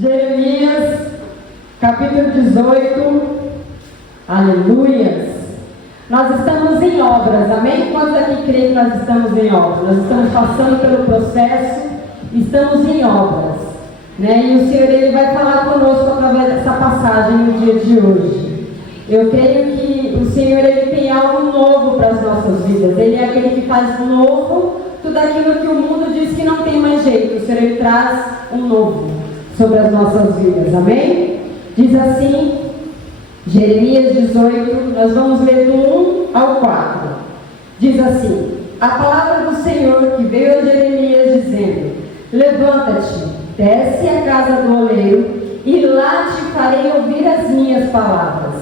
Jeremias, capítulo 18, aleluias. Nós estamos em obras, amém? Quantos aqui creem que nós estamos em obras? Nós estamos passando pelo processo, estamos em obras, né? E o Senhor, Ele vai falar conosco através dessa passagem no dia de hoje. Eu creio que o Senhor, Ele tem algo novo para as nossas vidas. Ele é aquele que faz novo tudo aquilo que o mundo diz que não tem mais jeito. O Senhor, Ele traz um novo sobre as nossas vidas, amém? Diz assim, Jeremias 18, nós vamos ler do 1 ao 4. Diz assim: a palavra do Senhor que veio a Jeremias dizendo: levanta-te, desce à casa do oleiro, e lá te farei ouvir as minhas palavras.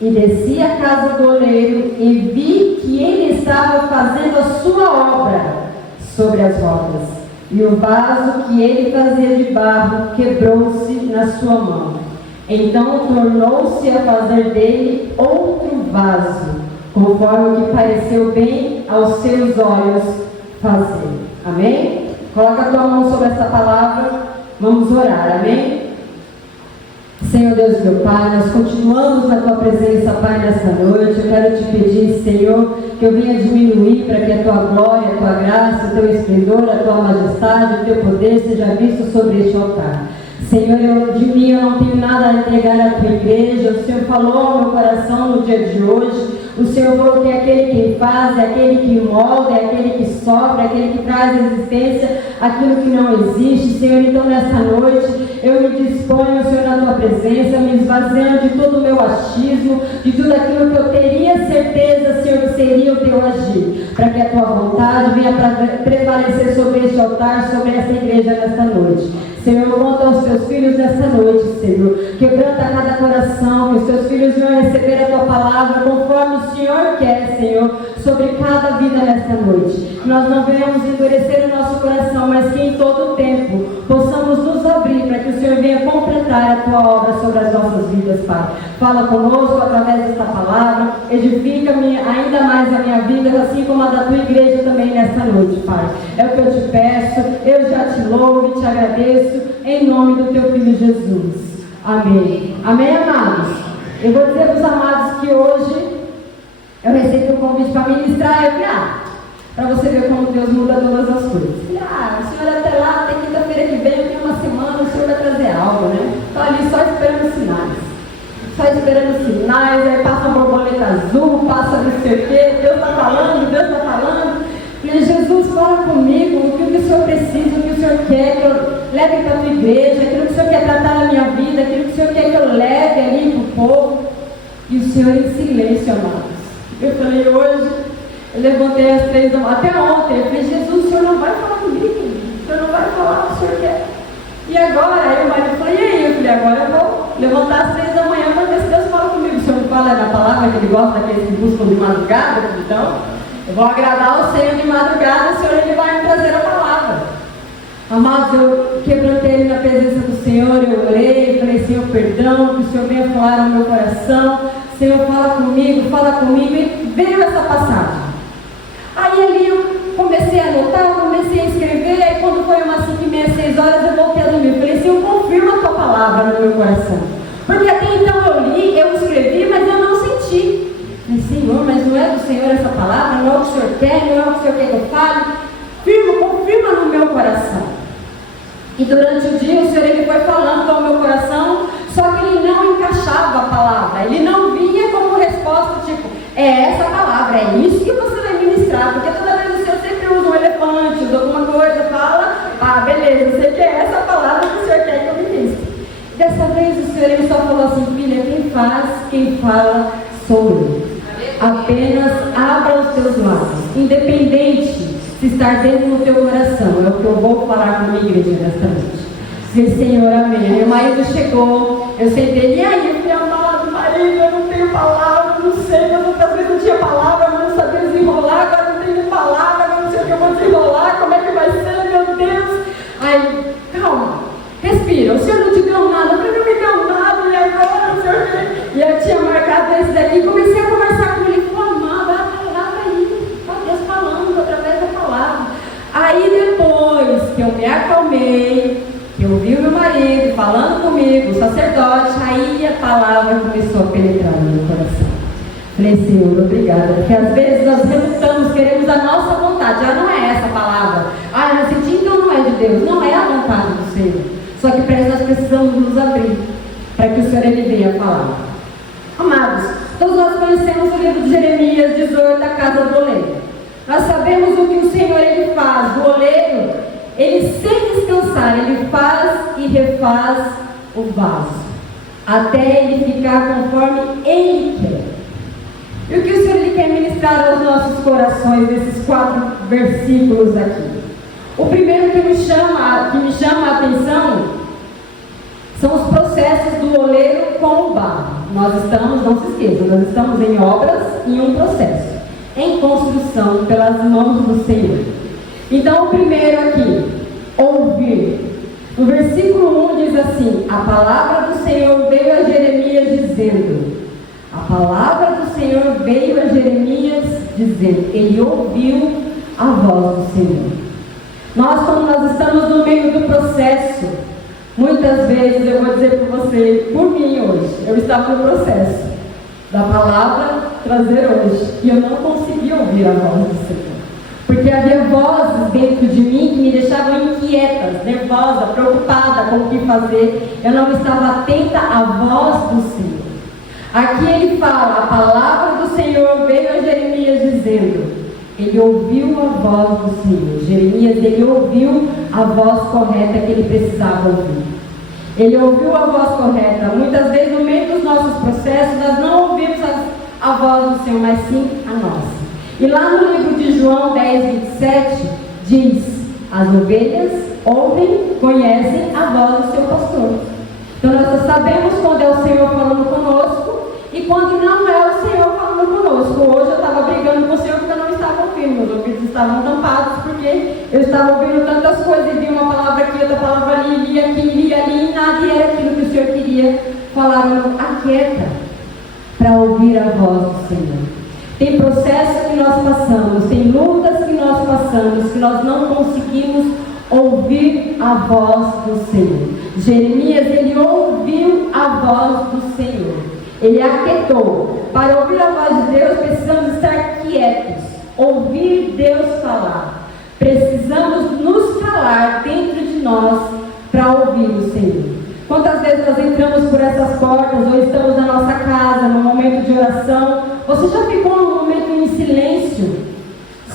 E desci à casa do oleiro, e vi que ele estava fazendo a sua obra sobre as rodas, e o vaso que ele fazia de barro quebrou-se na sua mão. Então tornou-se a fazer dele outro vaso, conforme o que pareceu bem aos seus olhos fazer. Amém? Coloca a tua mão sobre essa palavra, vamos orar, amém? Senhor Deus meu Pai, nós continuamos na Tua presença, Pai, nessa noite. Eu quero te pedir, Senhor, que eu venha diminuir para que a Tua glória, a Tua graça, o Teu esplendor, a Tua majestade, o Teu poder seja visto sobre este altar. Senhor, de mim eu não tenho nada a entregar à Tua igreja. O Senhor falou ao meu coração no dia de hoje. O Senhor falou que é aquele que faz, é aquele que molda, é aquele que sopra, é aquele que traz existência aquilo que não existe. Senhor, então nessa noite eu me disponho, Senhor, na Tua presença, me esvaziando de todo o meu achismo, de tudo aquilo que eu teria certeza, Senhor, que seria o Teu agir, para que a Tua vontade venha prevalecer sobre este altar, sobre essa igreja nesta noite. Senhor, eu conto aos Teus filhos nessa noite, Senhor, quebranta cada coração, que os Teus filhos venham receber a Tua palavra conforme o Senhor quer, Senhor, sobre cada vida nesta noite. Que nós não venhamos endurecer o nosso coração, mas que em todo o tempo possamos nos abrir para que o Senhor venha completar a Tua obra sobre as nossas vidas, Pai. Fala conosco através desta palavra, edifica-me ainda mais a minha vida, assim como a da Tua igreja também nesta noite, Pai. É o que eu te peço, eu já te louvo e te agradeço, em nome do Teu Filho Jesus. Amém. Amém, amados? Eu vou dizer para os amados que hoje eu recebi um convite para ministrar. Eu falei, para você ver como Deus muda todas as coisas. Eu falei, o Senhor até lá, até quinta-feira que vem, eu tenho uma semana, o Senhor vai trazer algo, né? Estou ali só esperando sinais. Só esperando sinais, aí passa uma borboleta azul, passa não sei o quê, Deus está falando, Deus está falando. E Jesus, fala comigo, o que o Senhor precisa, o que o Senhor quer que eu leve para a tua igreja, aquilo que o Senhor quer tratar na minha vida, aquilo que o Senhor quer que eu leve ali para o povo. E o Senhor em silêncio, amados. Eu falei, hoje, eu levantei às 3 da manhã, até ontem, eu falei, Jesus, o Senhor não vai falar comigo, o Senhor não vai falar o que o Senhor quer. E agora, aí o marido falou, e aí? Eu falei, agora eu vou levantar às 3 da manhã para ver se Deus fala comigo. O Senhor não fala na palavra que Ele gosta daqueles que buscam de madrugada, então... eu vou agradar o Senhor de madrugada, o Senhor Ele vai me trazer a palavra. Amados, eu quebrantei na presença do Senhor, eu orei, falei, Senhor, perdão, que o Senhor venha falar ao meu coração. Senhor, fala comigo, e veio essa passagem. Aí ali eu comecei a anotar, comecei a escrever, aí quando foi umas 5h30, 6 horas, eu voltei a dormir. Falei, Senhor, confirma a Tua palavra no meu coração. Porque até então eu li, eu escrevi, mas eu não senti. Mas, Senhor, mas não é do Senhor essa palavra? Não é o que o Senhor quer? Não é o que o Senhor quer que eu fale? Confirma no meu coração. E durante o dia o Senhor Ele foi falando ao meu coração, só que Ele não encaixava a palavra. Ele não vinha como resposta, tipo, é essa palavra, é isso que você vai ministrar. Porque toda vez o Senhor sempre usa um elefante, usa alguma coisa, fala, beleza, eu sei que é essa palavra que o Senhor quer que eu ministre. Dessa vez o Senhor Ele só falou assim, filha, quem fala sou eu. Apenas abra os teus lábios, independente se estar dentro do teu coração. É o que eu vou falar com a minha igreja nesta noite. Sim, Senhor, amém. Meu marido chegou, eu sentei, e aí, eu falei, amado marido, eu não tenho palavra, não sei, às vezes não tinha palavra, mas não sabia desenrolar, agora não tenho palavra, agora não sei o que eu vou desenrolar, como é que vai ser, meu Deus. Aí, calma, respira, o Senhor não te deu nada, eu falei, não me deu nada, e agora, o Senhor... E eu tinha marcado esse daqui, comecei a conversar com ele, falou, amado, a palavra aí, Deus falando através da palavra. Aí depois que eu me acalmei, que eu ouvi o meu marido falando o sacerdote, aí a palavra começou a penetrar no meu coração. Falei, Senhor, obrigada, porque às vezes nós relutamos, queremos a nossa vontade. Não é essa a palavra. Eu não senti, então não é de Deus. Não é a vontade do Senhor. Só que para isso nós precisamos nos abrir, para que o Senhor ele venha falar. Amados, todos nós conhecemos o livro de Jeremias 18, da casa do oleiro. Nós sabemos o que o Senhor ele faz. O oleiro, ele sem descansar, ele faz e refaz o vaso, até ele ficar conforme ele quer. E o que o Senhor ele quer ministrar aos nossos corações nesses 4 versículos aqui? O primeiro que me chama a atenção são os processos do oleiro com o barro. Nós estamos, não se esqueçam, nós estamos em obras e um processo, em construção pelas mãos do Senhor. Então o primeiro aqui, ouvir. No versículo 1 diz assim: a palavra do Senhor veio a Jeremias dizendo. A palavra do Senhor veio a Jeremias dizendo. Ele ouviu a voz do Senhor. Quando nós estamos no meio do processo, muitas vezes eu vou dizer para você, por mim hoje, eu estava no processo da palavra trazer hoje, e eu não conseguia ouvir a voz do Senhor. Porque havia vozes dentro de mim que me deixavam inquietas, nervosa, preocupada com o que fazer. Eu não estava atenta à voz do Senhor. Aqui ele fala, a palavra do Senhor veio a Jeremias dizendo. Ele ouviu a voz do Senhor. Jeremias, ele ouviu a voz correta que ele precisava ouvir. Ele ouviu a voz correta. Muitas vezes no meio dos nossos processos nós não ouvimos a voz do Senhor, mas sim a nossa. E lá no livro de João 10:27 diz: as ovelhas ouvem, conhecem a voz do seu pastor. Então nós sabemos quando é o Senhor falando conosco e quando não é o Senhor falando conosco. Hoje eu estava brigando com o Senhor porque eu não estava ouvindo, meus ouvidos estavam tampados porque eu estava ouvindo tantas coisas e vi uma palavra aqui, outra palavra ali, li aqui, li ali, e nada, e era aquilo que o Senhor queria falar. Aquieta para ouvir a voz do Senhor. Tem processos que nós passamos, tem lutas que nós passamos, que nós não conseguimos ouvir a voz do Senhor. Jeremias, ele ouviu a voz do Senhor. Ele aquietou. Para ouvir a voz de Deus, precisamos estar quietos, ouvir Deus falar. Precisamos nos calar dentro de nós para ouvir o Senhor. Quantas vezes nós entramos por essas portas ou estamos na nossa casa, num momento de oração, você já ficou num momento em silêncio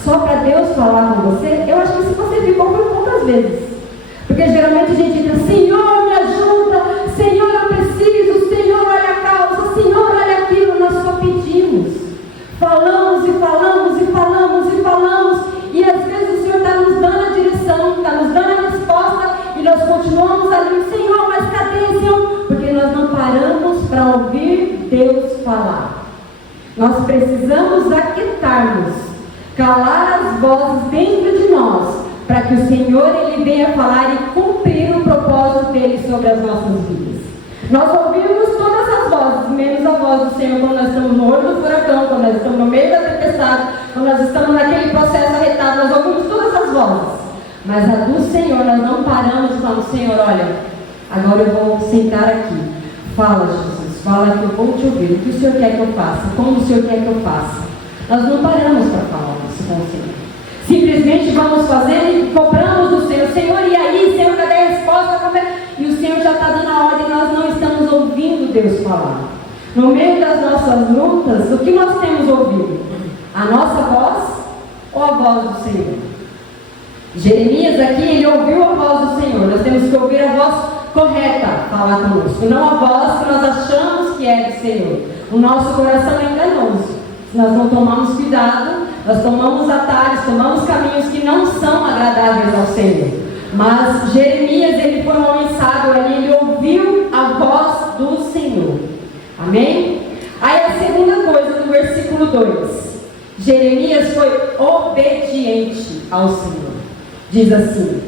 só para Deus falar com você? Eu acho que se você ficou foi poucas vezes. Porque geralmente a gente entra, Senhor, me ajuda, Senhor, eu preciso, Senhor, olha a causa, Senhor, olha aquilo. Nós só pedimos. Falamos e falamos e falamos e falamos. E às vezes o Senhor está nos dando a direção, está nos dando a resposta e nós continuamos ali, Senhor, mas cadê, Senhor? Porque nós não paramos para ouvir Deus falar. Nós precisamos aquietar-nos, calar as vozes dentro de nós, para que o Senhor ele venha falar e cumprir o propósito dele sobre as nossas vidas. Nós ouvimos todas as vozes, menos a voz do Senhor quando nós estamos no olho do furacão, quando nós estamos no meio da tempestade, quando nós estamos naquele processo arretado, nós ouvimos todas as vozes. Mas a do Senhor, nós não paramos e falamos, Senhor, olha, agora eu vou sentar aqui. Fala, Jesus, fala que eu vou te ouvir. O que o Senhor quer que eu faça? Como o Senhor quer que eu faça? Nós não paramos para falar isso com o Senhor. Simplesmente vamos fazendo e cobramos do Senhor. Senhor, e aí, Senhor, cadê a resposta? E o Senhor já está dando a ordem e nós não estamos ouvindo Deus falar. No meio das nossas lutas, o que nós temos ouvido? A nossa voz ou a voz do Senhor? Jeremias aqui, ele ouviu a voz do Senhor. Nós temos que ouvir a voz correta falar conosco, não a voz que nós achamos que é do Senhor. O nosso coração é enganoso. Se nós não tomarmos cuidado, nós tomamos atalhos, tomamos caminhos que não são agradáveis ao Senhor. Mas Jeremias, ele foi um homem sábio ali, ele ouviu a voz do Senhor. Amém? Aí a segunda coisa, no versículo 2. Jeremias foi obediente ao Senhor. Diz assim,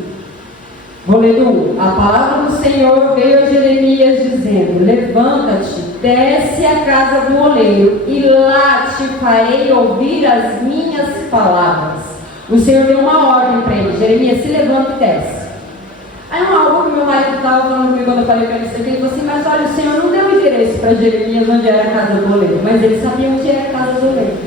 vou ler do 1. A palavra do Senhor veio a Jeremias dizendo, levanta-te, desce à casa do oleiro, e lá te farei ouvir as minhas palavras. O Senhor deu uma ordem para ele, Jeremias, se levanta e desce. Aí algo que meu marido estava falando comigo quando eu falei para ele, ele falou assim, mas olha, o Senhor não deu endereço para Jeremias onde era a casa do oleiro, mas ele sabia onde era a casa do oleiro.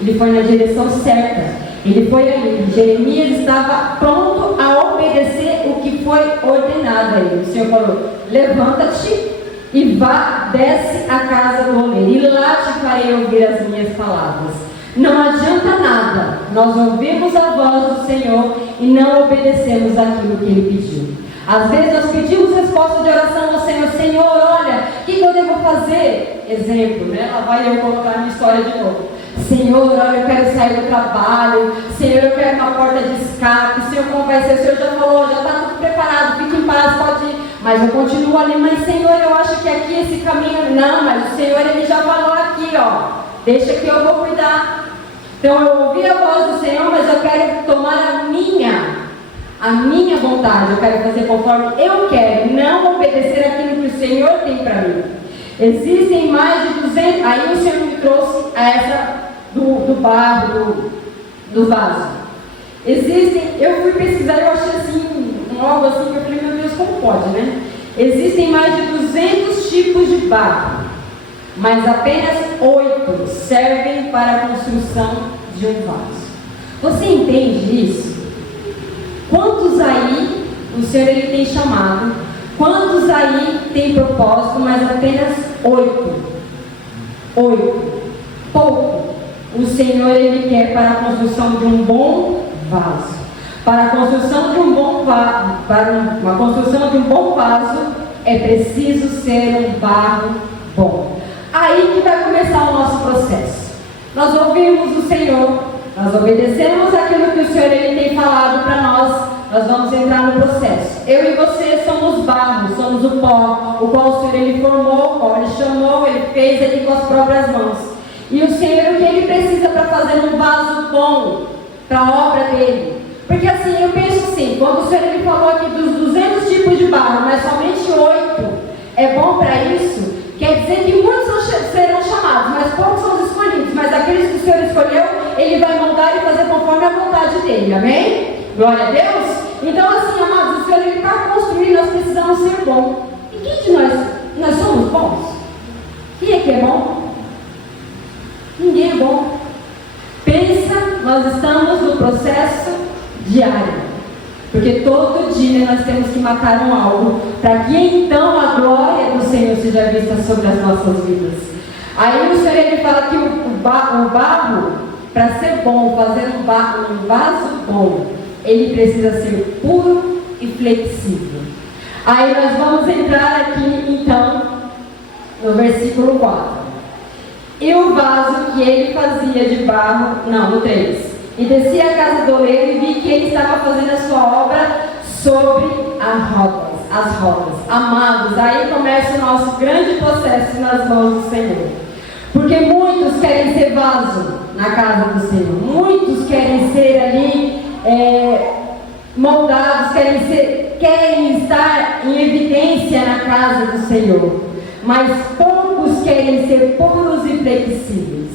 Ele foi na direção certa. Ele foi ali. Jeremias estava pronto a obedecer o que foi ordenado a ele. O Senhor falou, levanta-te e vá, desce à casa do oleiro, e lá te farei ouvir as minhas palavras. Não adianta nada nós ouvimos a voz do Senhor e não obedecemos aquilo que Ele pediu. Às vezes nós pedimos resposta de oração ao Senhor. Senhor, olha, o que eu devo fazer? Exemplo, né? Lá vai eu colocar a minha história de novo. Senhor, olha, eu quero sair do trabalho. Senhor, eu quero uma porta de escape. Senhor, como vai ser? O Senhor já falou, já está tudo preparado, fique em paz, pode ir. Mas eu continuo ali, mas Senhor, eu acho que aqui esse caminho... Não, mas o Senhor, Ele já falou aqui, ó. Deixa que eu vou cuidar. Então eu ouvi a voz do Senhor, mas eu quero tomar a minha vontade. Eu quero fazer conforme eu quero, não obedecer aquilo que o Senhor tem para mim. Existem mais de 200... Aí o Senhor me trouxe a essa do barro, do vaso. Existem... Eu fui pesquisar, eu achei assim, algo assim, que eu falei, meu Deus, como pode, né? Existem mais de 200 tipos de barro, mas apenas 8 servem para a construção de um vaso. Você entende isso? Quantos aí o Senhor Ele tem chamado? Quantos aí tem propósito, mas apenas 8? 8. Pouco. O Senhor Ele quer para a construção de um bom vaso. Para a construção de um bom vaso, para uma construção de um bom vaso, é preciso ser um barro bom. Aí que vai começar o nosso processo. Nós ouvimos o Senhor, nós obedecemos aquilo que o Senhor Ele tem falado para nós, nós vamos entrar no processo. Eu e você somos barro, somos o pó, o qual o Senhor Ele formou, o qual Ele chamou, Ele fez ali com as próprias mãos. E o Senhor, o que Ele precisa para fazer um vaso bom para a obra dEle? Porque assim, eu penso assim, quando o Senhor Ele falou aqui dos 200 tipos de barro, mas somente 8 é bom para isso, quer dizer que muitos serão chamados, mas poucos são os escolhidos. Mas aqueles que o Senhor escolheu, Ele vai moldar e fazer conforme a vontade dEle, amém? Glória a Deus. Então assim, amados, o Senhor Ele está construindo, nós precisamos ser bons. E quem de nós somos bons? Quem é que é bom? Ninguém é bom. Pensa, nós estamos no processo diário. Porque todo dia nós temos que matar um algo, para que então a glória do Senhor seja vista sobre as nossas vidas. Aí o Senhor Ele fala que o barro, para ser bom, fazer um vaso bom, ele precisa ser puro e flexível. Aí nós vamos entrar aqui então no versículo 4. E o vaso que ele fazia de barro, no 3. E desci à casa do oleiro e vi que ele estava fazendo a sua obra sobre as rodas. Amados, aí começa o nosso grande processo nas mãos do Senhor. Porque muitos querem ser vaso na casa do Senhor. Muitos querem ser ali moldados, querem estar em evidência na casa do Senhor. Mas poucos querem ser puros e flexíveis.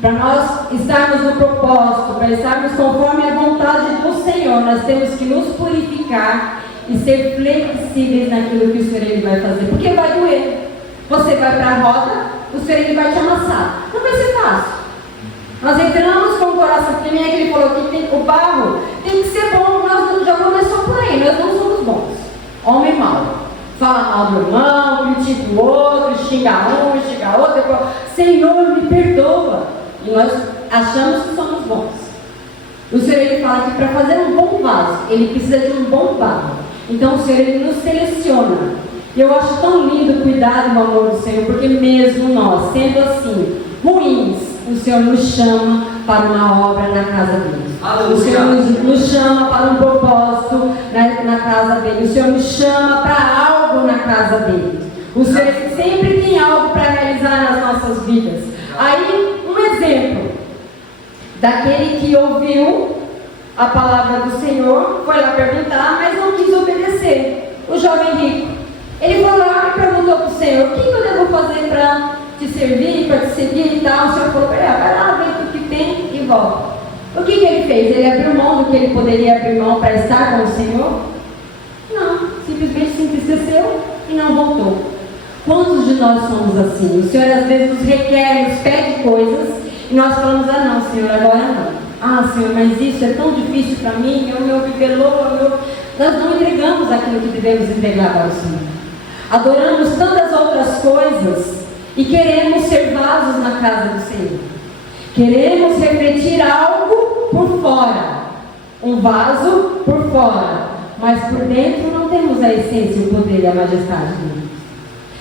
Para nós estarmos no propósito, para estarmos conforme a vontade do Senhor, nós temos que nos purificar e ser flexíveis naquilo que o Senhor Ele vai fazer. Porque vai doer. Você vai para a roda, o Senhor Ele vai te amassar. Não vai ser fácil. Nós entramos com o coração, porque nem é que Ele falou que o barro tem que ser bom. Nós já começamos por aí, nós não somos bons. Homem mau. Fala mal do irmão, critica o outro, xinga um, xinga outro. Senhor, me perdoa. E nós achamos que somos bons. O Senhor Ele fala que para fazer um bom vaso, Ele precisa de um bom barro. Então o Senhor Ele nos seleciona. E eu acho tão lindo cuidar do amor do Senhor, porque mesmo nós, sendo assim, ruins, o Senhor nos chama para uma obra na casa dele. Aleluia. O Senhor nos chama para um propósito na casa dele. O Senhor nos chama para algo na casa dele. O Senhor Ele sempre tem algo para realizar nas nossas vidas. Aí, um exemplo daquele que ouviu a palavra do Senhor, foi lá perguntar, mas não quis obedecer. O jovem rico, ele foi lá e perguntou para o Senhor: o que eu devo fazer para te servir, para te seguir e tal? O Senhor falou: vai lá, vê o que tem e volta. O que ele fez? Ele abriu mão do que ele poderia abrir mão para estar com o Senhor? Não. simplesmente se entristeceu e não voltou. Quantos de nós somos assim? O Senhor às vezes nos requer, nos pede coisas e nós falamos, ah não, Senhor, agora não. Ah, Senhor, mas isso é tão difícil para mim, é o meu bibelô, Nós não entregamos aquilo que devemos entregar para o Senhor. Adoramos tantas outras coisas e queremos ser vasos na casa do Senhor. Queremos refletir algo por fora. Um vaso por fora. Mas por dentro não temos a essência, o poder e a majestade de Deus.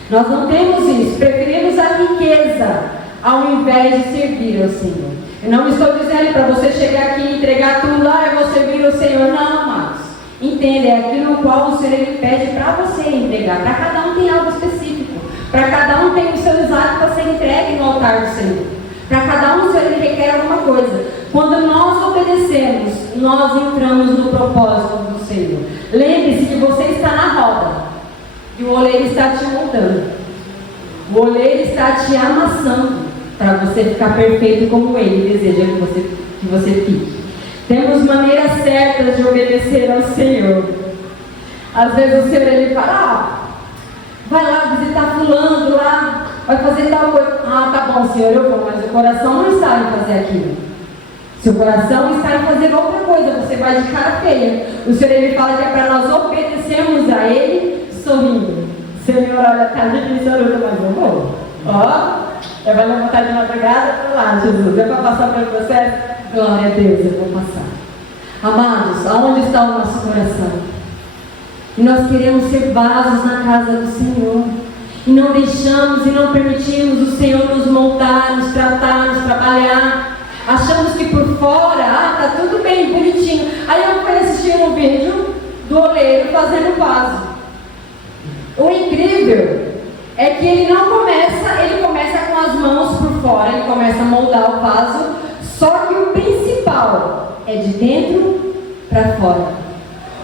Nós não temos isso. Preferimos a riqueza ao invés de servir ao Senhor. Eu não estou dizendo para você chegar aqui e entregar tudo, eu vou servir ao Senhor. Não, amados. Entenda, é aquilo no qual o Senhor ele pede para você entregar. Para cada um tem algo específico. Para cada um tem o seu exato para ser entregue no altar do Senhor. Para cada um o Senhor ele requer alguma coisa. Quando nós obedecemos, nós entramos no propósito do Senhor. Lembre-se que você está na roda e o oleiro está te moldando. O oleiro está te amassando para você ficar perfeito como Ele deseja que você fique. Temos maneiras certas de obedecer ao Senhor. Às vezes o Senhor ele fala, vai lá visitar fulano lá, vai fazer tal coisa. Ah, tá bom, Senhor, eu vou, mas o coração não está em fazer aquilo. Seu coração está em fazer outra coisa, você vai de cara feia. O Senhor ele fala que é para nós obedecermos a Ele sorrindo. Senhor, olha, tá difícil a luta, mas eu vou. Eu vou levantar de madrugada para lá, Jesus. É para passar pelo processo? Glória a Deus, eu vou passar. Amados, aonde está o nosso coração? E nós queremos ser vasos na casa do Senhor. E não deixamos e não permitimos o Senhor nos moldar, nos tratar, nos trabalhar. Achamos que por fora, tá tudo bem, bonitinho. Aí eu fui assistir um vídeo do oleiro fazendo vaso. O incrível é que ele começa com as mãos por fora, ele começa a moldar o vaso, só que o principal é de dentro para fora.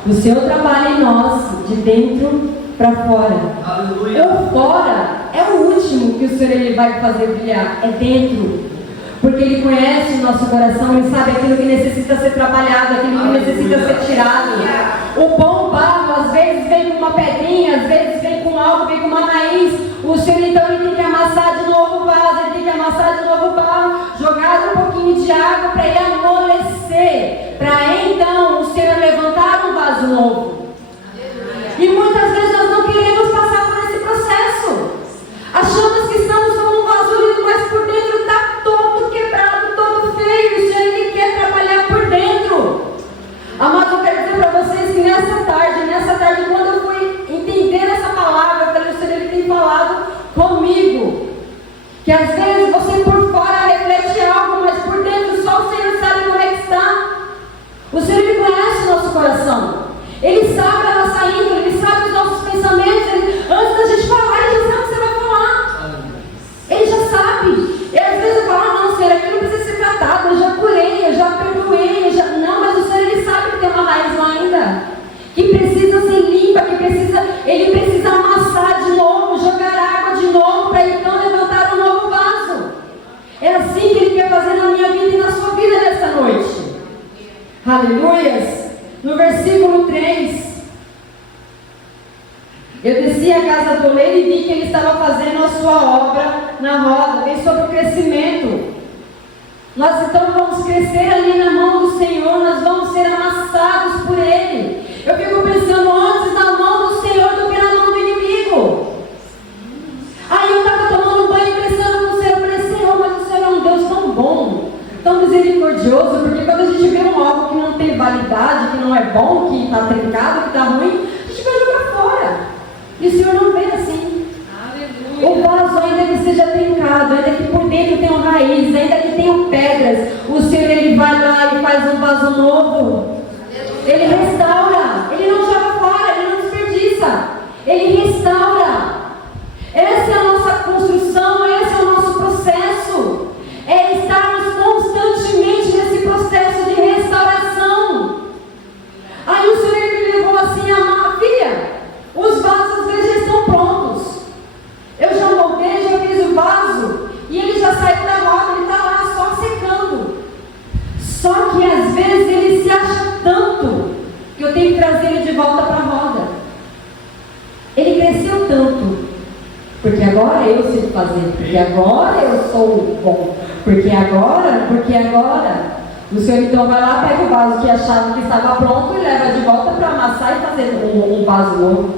O Senhor trabalha em nós, de dentro para fora. Aleluia. O fora é o último que o Senhor ele vai fazer brilhar, é dentro. Porque Ele conhece o nosso coração, Ele sabe aquilo que necessita ser trabalhado, aquilo que necessita ser tirado. O bom barro, às vezes vem com uma pedrinha, às vezes vem com algo, vem com uma raiz. O Senhor então ele tem que amassar de novo o vaso, Ele tem que amassar de novo o barro, jogar um pouquinho de água para ele amolecer, para então o Senhor levantar um vaso novo. E muitas vezes nós não queremos passar por esse processo. Achamos que estamos como um vaso lindo, mas por dentro está todo quebrado, todo feio. O Senhor ele quer trabalhar por dentro. Amado, eu quero dizer para vocês que nessa tarde, quando eu fui entender essa palavra, eu falei, o Senhor ele tem falado comigo. Que às vezes você por fora reflete algo, mas por dentro só o Senhor sabe como é que está. O Senhor ele conhece o nosso coração. Ele sabe a nossa índole, Ele sabe os nossos pensamentos. Antes da gente falar, Ele já sabe o que você vai falar. Ele já sabe. E às vezes eu falo, não, Senhor, aquilo precisa ser tratado. Eu já curei, eu já perdoei. Não, mas o Senhor, Ele sabe que tem uma raiz lá ainda. Que precisa ser limpa, Ele precisa amassar de novo, jogar água de novo, para então levantar um novo vaso. É assim que Ele quer fazer na minha vida e na sua vida nessa noite. Aleluias. No versículo 3, eu desci à casa do oleiro e vi que ele estava fazendo a sua obra na roda. Vem sobre o crescimento. Nós então vamos crescer ali na mão do Senhor, nós vamos ser amassados por Ele. Eu fico pensando antes na mão do Senhor do que na mão do inimigo. Aí eu estava tomando banho pensando no Senhor, eu falei, Senhor, mas o Senhor é um Deus tão bom, tão misericordioso, porque quando a gente vê um algo que não tem validade, que não é bom, que está trincado, que está ruim, a gente vai jogar fora. E o Senhor não vê assim. Aleluia. O vaso, ainda que seja trincado, ainda que por dentro tenha raízes, ainda que tenha pedras, o Senhor ele vai lá e faz um vaso novo. Ele restaura, Ele não joga fora, Ele não desperdiça, Ele restaura. Essa é a nossa construção, esse é o nosso processo. É estarmos constantemente nesse processo de restauração. Aí o Senhor me levou assim a amar, filha, os vasos às vezes já estão prontos. Eu já moldei, já fiz o vaso e ele já saiu da roda, ele está lá só secando. Só que às vezes ele se acha tanto que eu tenho que trazer ele de volta para a roda. Porque agora eu sei fazer, porque agora eu sou bom, porque agora. O Senhor então vai lá, pega o vaso que achava que estava pronto e leva de volta para amassar e fazer um vaso novo.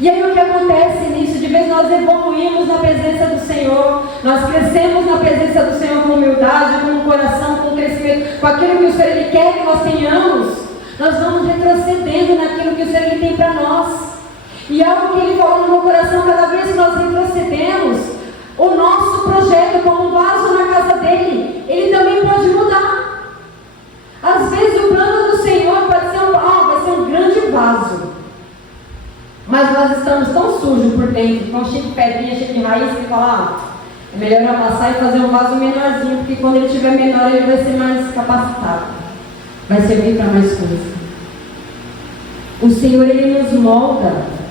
E aí o que acontece nisso? De vez nós evoluímos na presença do Senhor, nós crescemos na presença do Senhor com humildade, com o coração, com crescimento, com aquilo que o Senhor Ele quer que nós tenhamos, nós vamos retrocedendo naquilo que o Senhor Ele tem para nós. E algo que Ele falou no meu coração, cada vez que nós retrocedemos, o nosso projeto como vaso na casa dEle, ele também pode mudar. Às vezes o plano do Senhor pode ser vai ser um grande vaso, mas nós estamos tão sujos por dentro, tão cheio de pedrinha, cheio de raiz, que fala, é melhor amassar e fazer um vaso menorzinho, porque quando ele estiver menor, ele vai ser mais capacitado, vai servir para mais coisas. O Senhor, Ele nos molda.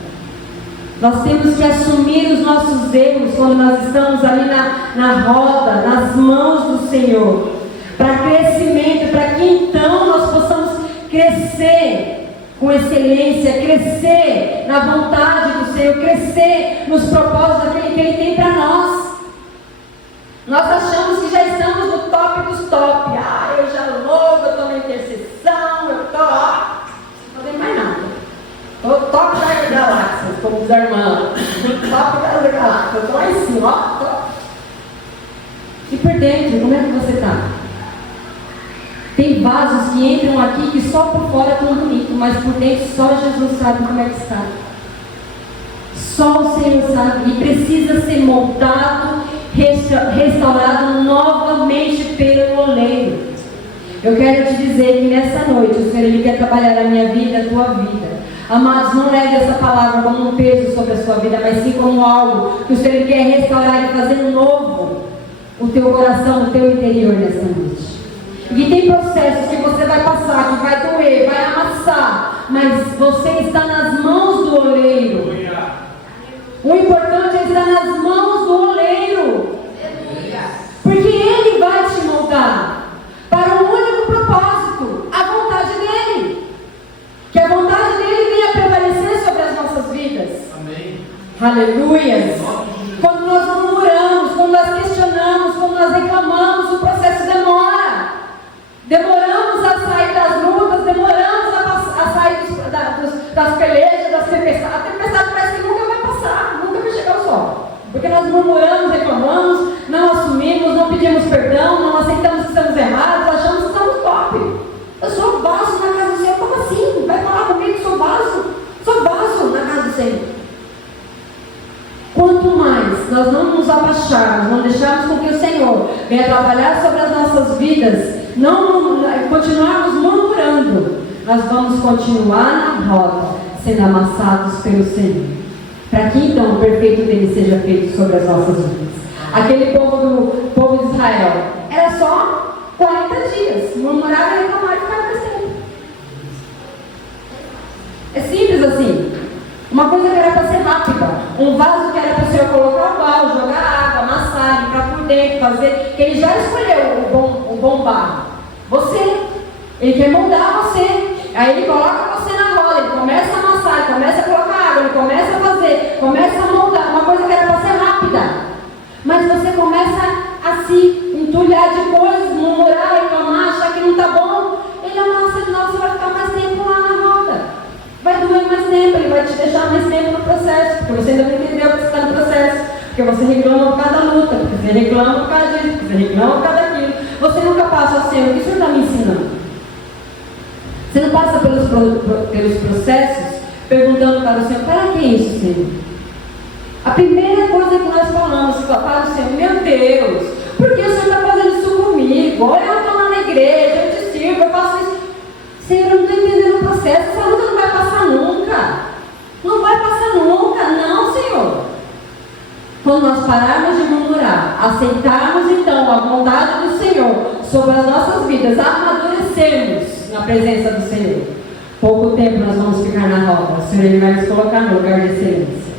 Nós temos que assumir os nossos erros quando nós estamos ali na roda, nas mãos do Senhor, para crescimento, para que então nós possamos crescer com excelência, crescer na vontade do Senhor, crescer nos propósitos daquele que Ele tem para nós. Nós achamos que já estamos no top dos top. Eu já louvo, eu estou na intercessão, eu estou, não fazendo mais nada. Estou top da galáxia, como os irmãos. Top da galáxia, eu estou lá em cima, top. E por dentro, como é que você está? Tem vasos que entram aqui que só por fora estão bonitos, mas por dentro só Jesus sabe como é que está. Só o Senhor sabe. E precisa ser moldado, restaurado novamente pelo oleiro. Eu quero te dizer que nessa noite o Senhor Ele quer trabalhar a minha vida, a tua vida. Amados, não leve essa palavra como um peso sobre a sua vida, mas sim como algo que o Senhor Ele quer restaurar e fazer novo o teu coração, o teu interior nessa noite. E tem processos que você vai passar, que vai doer, vai amassar, mas você está nas mãos do oleiro. O importante é estar nas mãos do oleiro, porque Ele vai te moldar para um único propósito, a vontade dEle. Que a vontade dEle venha prevalecer sobre as nossas vidas. Amém. Aleluia. Quando nós murmuramos, quando nós questionamos, quando nós reclamamos, o processo demora. Demoramos a sair das lutas, demoramos a sair das pelejas, das tempestades. A tempestade parece que nunca vai passar, nunca vai chegar ao sol. Porque nós murmuramos, reclamamos, não assumimos, não pedimos perdão, não aceitamos que estamos errados, achamos que estamos top. Eu sou vaso na casa do Senhor. Como assim? Vai falar comigo que sou vaso? Sou vaso na casa do Senhor. Quanto mais nós não nos abaixarmos, não deixarmos com que o Senhor venha trabalhar sobre as nossas vidas, não continuarmos murmurando, nós vamos continuar na roda, sendo amassados pelo Senhor. Para que então o perfeito dele seja feito sobre as nossas vidas. Aquele povo de Israel era só 40 dias, murmurar e reclamar e ficar crescendo. É simples assim. Uma coisa que era para ser rápida, um vaso que era para o Senhor colocar o barro, jogar água, amassar, entrar por dentro, fazer, que Ele já escolheu o bom barro. Você, Ele quer moldar você. Aí Ele coloca você na roda, Ele começa a amassar, Ele começa a colocar água, Ele começa a fazer, começa a moldar. Uma coisa que era para ser rápida, mas você começa a se entulhar de coisas, murmurar, reclamar, achar que não está bom. Ele amassa de novo, você vai ficar mais tempo lá na roda. Vai doer mais tempo, Ele vai te deixar mais tempo no processo, porque você ainda não entendeu que você está no processo, porque você reclama por cada luta, porque você reclama por cada disso, porque você reclama por cada aquilo. Você nunca passa assim, o que o Senhor está me ensinando? Você não passa pelos processos perguntando para o Senhor, para que isso, Senhor? A primeira coisa que nós falamos para o Senhor, meu Deus, por que o Senhor está fazendo isso comigo? Olha, eu estou lá na igreja, eu te sirvo, eu faço isso. Senhor, eu não estou entendendo o processo, essa luta não vai passar nunca. Não vai passar nunca, não, Senhor. Quando nós pararmos de murmurar, aceitarmos então a vontade do Senhor sobre as nossas vidas, amadurecermos na presença do Senhor, pouco tempo nós vamos ficar na roda. O Senhor Ele vai nos colocar no lugar de excelência.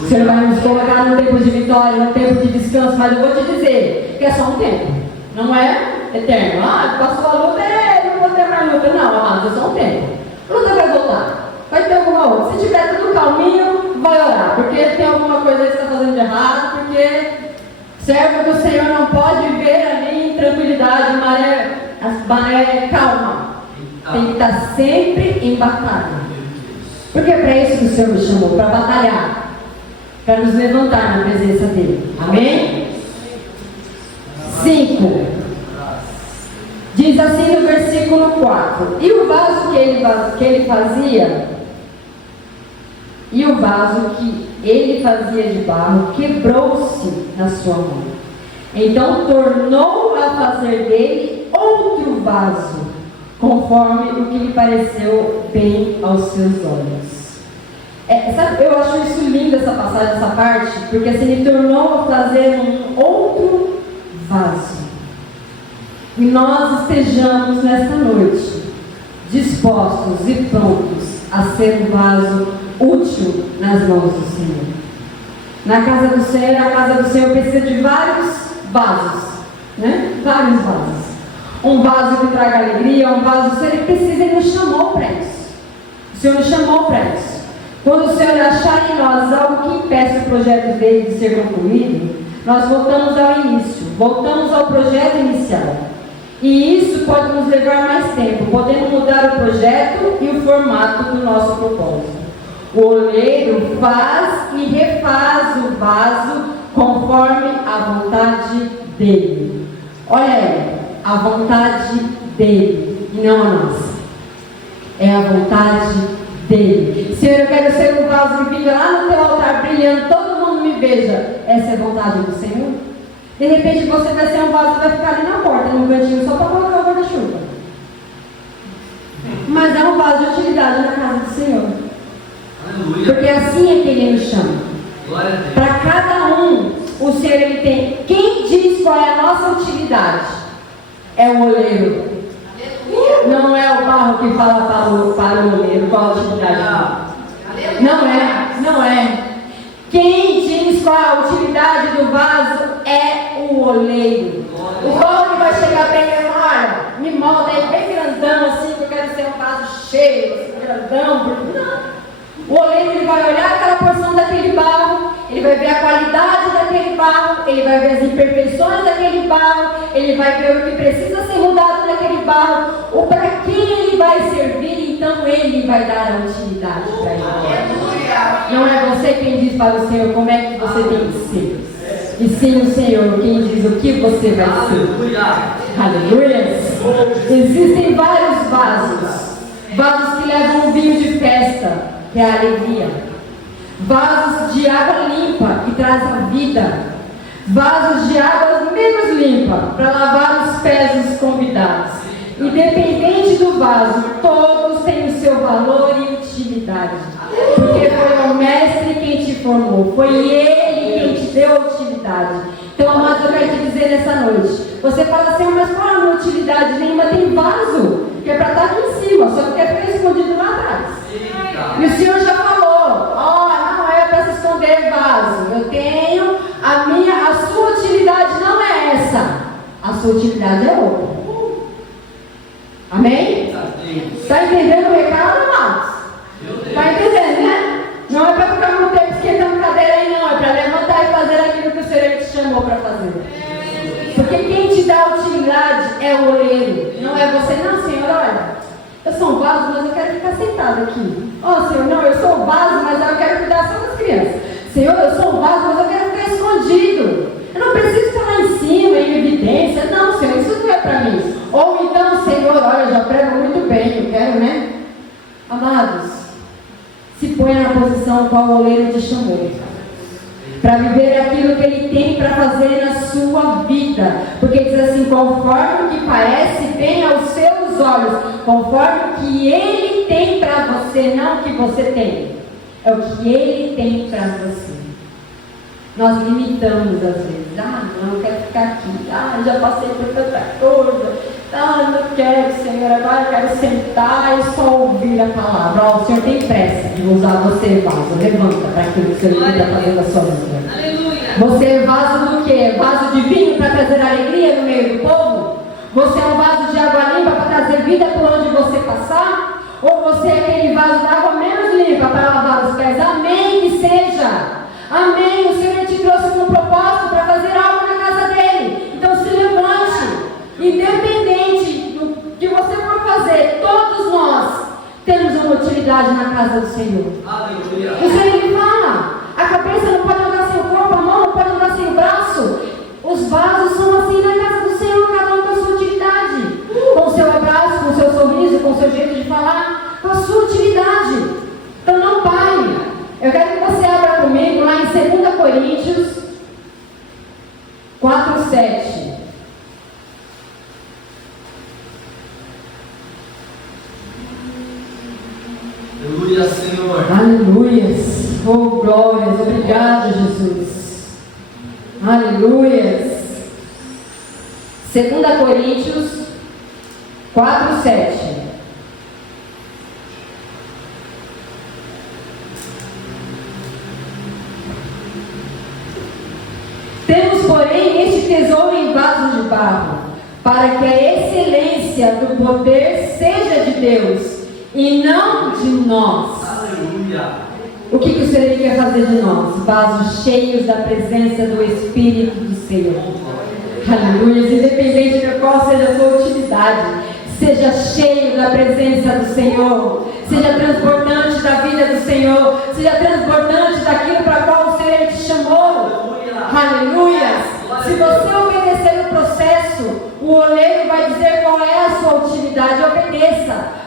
O Senhor vai nos colocar no tempo de vitória, no tempo de descanso, mas eu vou te dizer que é só um tempo, não é eterno. Passou a luta, não vou ter mais luta. Não, amados, é só um tempo. A luta vai voltar, vai ter alguma outra. Se tiver tudo calminho, vai orar, porque tem alguma coisa que você está fazendo de errado, porque servo do Senhor não pode viver ali em tranquilidade, maré calma. Tem que estar sempre em batalha. Porque é para isso que o Senhor nos chamou, para batalhar, para nos levantar na presença dele. Amém? 5. Diz assim no versículo 4: e o vaso que ele fazia, de barro, quebrou-se na sua mão. Então tornou a fazer dele outro vaso, conforme o que lhe pareceu bem aos seus olhos. Eu acho isso lindo, essa passagem, essa parte, porque assim, ele tornou a fazer um outro vaso. E nós estejamos nesta noite dispostos e prontos a ser um vaso útil nas mãos do Senhor. Na casa do Senhor, a casa do Senhor precisa de vários vasos, né? Vários vasos. Um vaso que traga alegria, um vaso, o Senhor precisa, Ele nos chamou para isso. O Senhor nos chamou para isso. Quando o Senhor achar em nós algo que impeça o projeto dele de ser concluído, nós voltamos ao início, voltamos ao projeto inicial. E isso pode nos levar mais tempo. Podemos mudar o projeto e o formato do nosso propósito. O oleiro faz e refaz o vaso conforme a vontade dele. Olha aí, a vontade dele e não a nossa. É a vontade dele. Senhor, eu quero ser um vaso que fica lá no teu altar brilhando, todo mundo me veja. Essa é a vontade do Senhor? De repente você vai ser um vaso que vai ficar ali na porta, no cantinho, só para colocar o guarda-chuva. Mas é um vaso de utilidade na casa do Senhor. Aleluia. Porque assim é que Ele nos chama. Para cada um, o Senhor Ele tem. Quem diz qual é a nossa utilidade? É o oleiro. Não é o barro que fala para o oleiro qual a utilidade. Não é. Quem diz qual a utilidade do vaso é o oleiro. O qual que vai chegar para ele e falar: olha, me molda aí bem grandão assim, que eu quero ser um vaso cheio, assim, grandão. Não. O oleiro ele vai olhar aquela porção daquele barro, ele vai ver a qualidade daquele barro, ele vai ver as imperfeições daquele barro, ele vai ver o que precisa ser mudado naquele barro, ou para quem ele vai servir, então ele vai dar a utilidade para ele. Não é você quem diz para o Senhor como é que você tem que ser, e sim o Senhor quem diz o que você vai ser. Aleluia! Existem vários vasos que levam um vinho de festa, que é a alegria, vasos de água limpa, que traz a vida, vasos de água menos limpa, para lavar os pés dos convidados. Independente do vaso, todos têm o seu valor e utilidade, porque foi o Mestre quem te formou, foi Ele quem te deu a utilidade. Então, amados, eu quero te dizer nessa noite, você fala assim: mas qual é a minha utilidade? Nenhuma. Tem vaso, que é para estar aqui em cima, só que quer ficar escondido lá atrás. E o Senhor já falou: não é para se esconder vaso. Eu tenho a sua utilidade não é essa. A sua utilidade é outra. Amém? Está entendendo o recado, amados? Está entendendo, né? Não é para ficar muito tempo esquentando cadeira aí, não. É para levantar e fazer aquilo que o Senhor te chamou para fazer. Porque quem te dá a utilidade é o oleiro. Não é você, não, Senhor, olha. Eu sou um vaso, mas eu quero ficar sentado aqui. Senhor, não, eu sou um vaso, mas eu quero cuidar só das crianças. Senhor, eu sou um vaso, mas eu quero ficar escondido. Eu não preciso estar lá em cima, em evidência. Não, Senhor, isso não é para mim. Ou então, Senhor, olha, eu já prego muito bem, eu quero, né? Amados, se ponha na posição qual o oleiro te chamou, para viver aquilo que Ele tem para fazer na sua vida. Porque diz assim: conforme o que parece bem aos seus olhos, conforme o que Ele tem para você, não o que você tem, é o que Ele tem para você. Nós limitamos às vezes: não, eu quero ficar aqui, já passei por tanta coisa, não quero, Senhor, agora eu quero sentar e só ouvir a palavra. O Senhor tem pressa de usar você, vaso. Levanta para aquilo que o Senhor está fazendo a sua vida. Aleluia. Você é vaso do quê? Vaso de vinho para trazer alegria no meio do povo? Você é um vaso de água limpa para trazer vida por onde você passar? Ou você é aquele vaso d'água menos limpa para lavar os pés. Amém, que seja. Amém. O Senhor te trouxe com um propósito para fazer algo na casa dele. Então se levante. Independente do que você for fazer, todos nós temos uma utilidade na casa do Senhor. Aleluia. O Senhor ele fala, a cabeça não pode andar sem o corpo, a mão não pode andar sem o braço. Os vasos são assim na casa do Senhor, cada um com a sua utilidade. Com o seu abraço, com o seu sorriso, com o seu jeito de falar, com a sua utilidade. Então não pare. Eu quero que você abra comigo lá em 2 Coríntios 4:7. Aleluia, Senhor. Aleluias. Oh, glórias. Obrigado, Jesus. Aleluias. 2 Coríntios 4:7. Temos, porém, este tesouro em vasos de barro, para que a excelência do poder seja de Deus e não de nós. Aleluia. O que o Senhor quer fazer de nós? Vasos cheios da presença do Espírito do Senhor. Aleluia. Independente de qual seja a sua utilidade, seja cheio da presença do Senhor. Seja transbordante da vida do Senhor. Seja transbordante daquilo para qual o Senhor te chamou. Aleluia. Se você obedecer o processo, o oleiro vai dizer qual é a sua utilidade. Obedeça.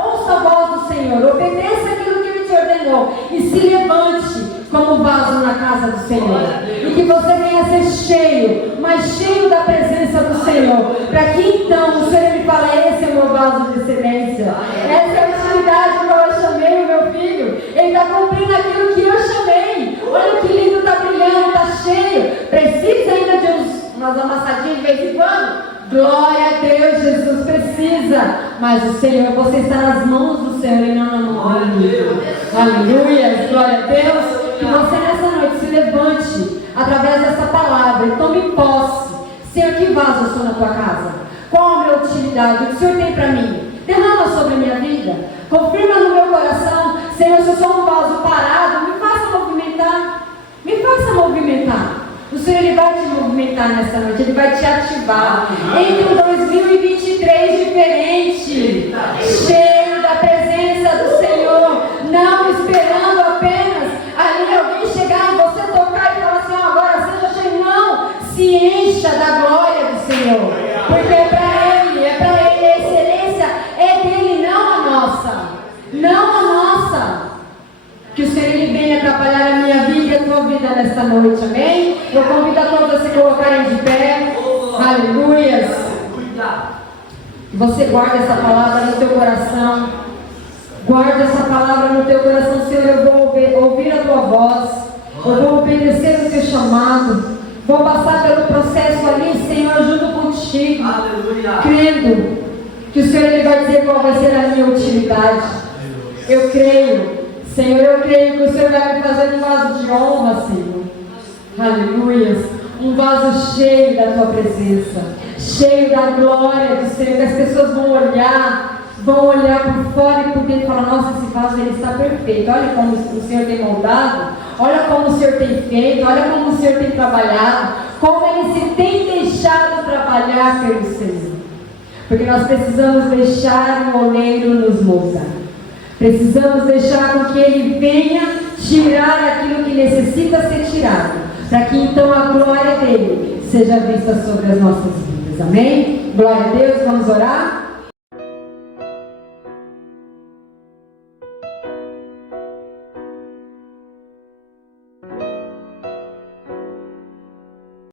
Ouça a voz do Senhor. Obedeça aquilo que Ele te ordenou. E se levante como vaso na casa do Senhor. E que você venha a ser cheio, mas cheio da presença do Senhor. Para que então o Senhor me fale, esse é o meu vaso de excelência. Essa é a utilidade que eu chamei o meu filho. Ele está cumprindo aquilo que eu chamei. Olha que lindo, está brilhando, está cheio. Precisa ainda de umas amassadinhas de vez em quando? Glória a Deus, Jesus precisa. Mas o Senhor, você está nas mãos do Senhor e não na mão do inimigo. Aleluia, glória a Deus. Que você nessa noite se levante através dessa palavra e tome posse. Senhor, que vaso eu sou na tua casa? Qual a minha utilidade? O que o Senhor tem para mim? Derrama sobre a minha vida. Confirma no meu coração. Senhor, se eu sou um vaso parado, me faça movimentar. Me faça movimentar. O Senhor ele vai te movimentar nessa noite. Ele vai te ativar. Entre um 2023 diferente. Cheio da presença do Senhor. Não esperando apenas ali alguém chegar e você tocar e falar assim, agora seja cheio. Não. Se encha da glória do Senhor. Porque é para Ele. A excelência é dele, não a nossa. Não a nossa. Que o Senhor ele venha atrapalhar a minha vida e a tua vida nesta noite, amém? Eu convido a todos a se colocarem de pé. Aleluias. Que você guarde essa palavra no teu coração. Guarde essa palavra no teu coração, Senhor. Eu vou ouvir a tua voz. Eu vou obedecer o teu chamado. Vou passar pelo processo ali, Senhor, junto contigo. Aleluia. Crendo que o Senhor ele vai dizer qual vai ser a minha utilidade. Eu creio. Senhor, eu creio que o Senhor vai me fazer um vaso de honra, Senhor. Aleluia. Um vaso cheio da tua presença, cheio da glória do Senhor, que as pessoas vão olhar por fora e por dentro e falar, nossa, esse vaso ele está perfeito. Olha como o Senhor tem moldado, olha como o Senhor tem feito, olha como o Senhor tem trabalhado, como Ele se tem deixado trabalhar pelo Senhor. Porque nós precisamos deixar o oleiro nos moldar. Precisamos deixar com que Ele venha tirar aquilo que necessita ser tirado, para que então a glória dEle seja vista sobre as nossas vidas. Amém? Glória a Deus, vamos orar?